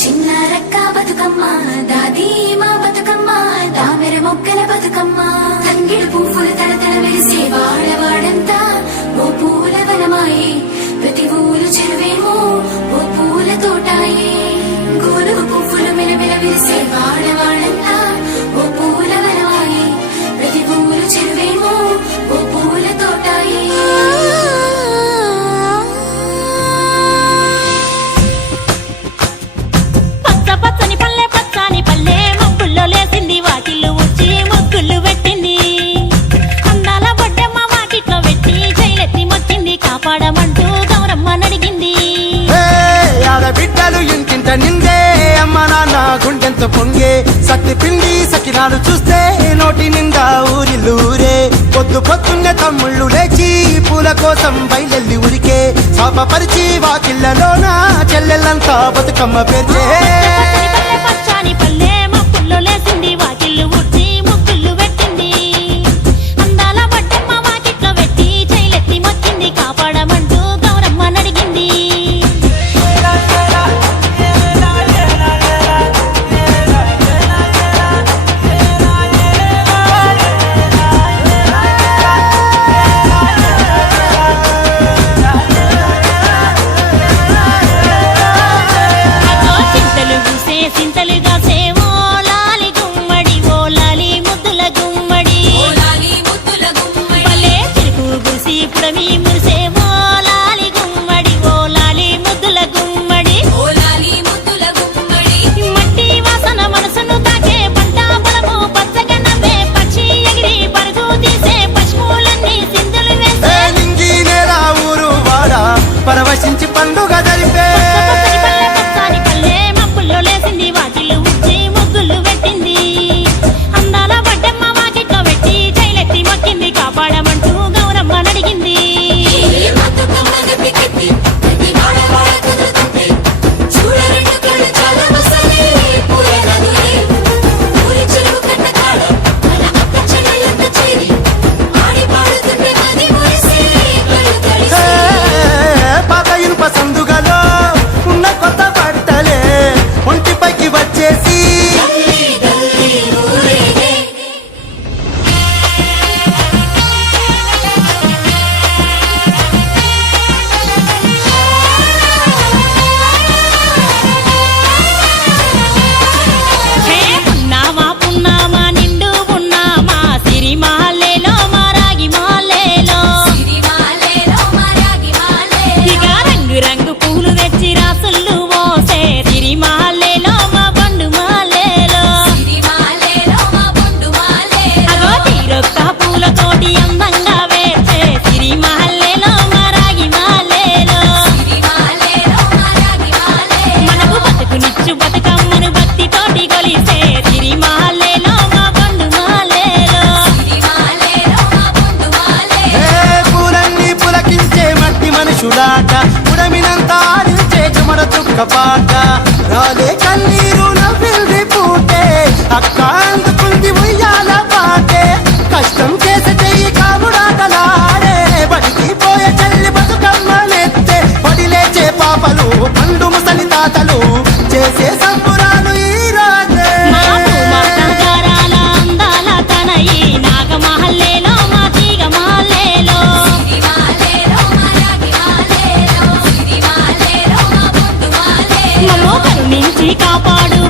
చిన్నారక్క బతుకమ్మ దాది మా బతుకమ్మ దామెర మొక్కల బతుకమ్మ తంగిడు పువ్వులు తడతడ వెలిసే వాడవాడంతా ఓ పూల వనమాయే ప్రతి ఊరు చెరువేమో ఓ పూల తోటాయే గోలుగు పువ్వులు మెలమెల వెలిసే వాడవాడంతా ఓ పూల వనమాయే ప్రతి ఊరు చెరువేమో ఓ పూల తోటాయే పచ్చని పల్లె పచ్చని పల్లె మబ్బుల్లో లేసింది వాకిళ్ళు ఉచ్చి ముగ్గులు పెట్టింది అందాల బొడ్డమ్మ వాకిట్లో పెట్టి జైలెత్తి మొచ్చింది కాపాడమంటూ గౌరమ్మ నడిగింది బిడ్డలు ఇంటింట నిందే అమ్మ నాన్న గుండెంత పొంగే సత్తి పిండి సకినాలు చూస్తే నోటి నిండా ఊరిల్లూరే పొద్దున్నే తమ్ముళ్ళు లేచి పూల కోసం బయలెల్లి ఉరికే శాపపరిచి వాకిళ్ళలోన చెల్లెళ్ళంతా బతుకమ్మ పేర్చే పచ్చని పల్లె మబ్బుల్లో లేసింది వాకిళ్ళు ఉచ్చి ముగ్గులు పెట్టింది అందాల బొడ్డమ్మ వాకిట్లో పెట్టి జైలెత్తి మొచ్చింది కాపాడమంటూ గౌరమ్మ నడిగింది సింతలుగా సేవో లాలి గుమ్మడి ఓ లాలి ముద్దుల గుమ్మడి పల్లె చిరుకు గురిసి పుడమి మురిసేవో లాలి గుమ్మడి ఓ లాలి ముద్దుల గుమ్మడి మట్టి వాసన మనసును తాకే పంట పొలము పచ్చగా నవ్వే పక్షి ఎగిరి పరుగు తీసే పశువులన్నీ సింధులు వేసే నింగి నేల ఊరు వాడ పరవశించి పండుగ జరిపే పచ్చని పల్లె మబ్బుల్లో లేసింది వాకిళ్ళు ఉచ్చి ముగ్గులు పెట్టింది అందాల బొడ్డమ్మ వాకిట్లో పెట్టి జైలెత్తి మొక్కింది కాపాడమంటూ గౌరమ్మ నడిగింది పాత ఇనుప సందుగలో ఉన్న కొత్త బట్టలే ఒంటిపైకి వచ్చేసి పున్నామా పున్నామా నిండు పున్నామా సిరి మాలేలో మా రాగి మాలేలో ఇక రంగు రంగు పూలు తెచ్చి రాసుళ్ళు మోసే సిరి మాలేలో మా పండు మాలేలో అగో తీరొక్క పూలతోటి అందంగా వేసే సిరి మాలేలో మా రాగి మాలేలో మనకు బతుకునిచ్చు బతుకమ్మను భక్తితోటి కొలిసే సిరి మాలేలో మా పండు మాలేలో పూలన్నీ పులకించే మట్టి మనుషులాట ఉడమినంత ఆడించే చెమడ చుక్క పాట రాలే కన్నీరు నవ్వింది పూటే అక్క అందుకుంది ఉయ్యాల పాటే కష్టం చేసే చెయ్యి కాముడాటలాడే బడికి పోయే చెల్లి బతుకమ్మనెత్తే పడి లేచే పాపలు పండు ముసలి తాతలు చేసే సంబురాలు ఈ రోజే మా సంగారాల అందాల తనయి నాగమహల్లేలో మా తీగ మాలేలో మమ్మో కరుణించి కాపాడు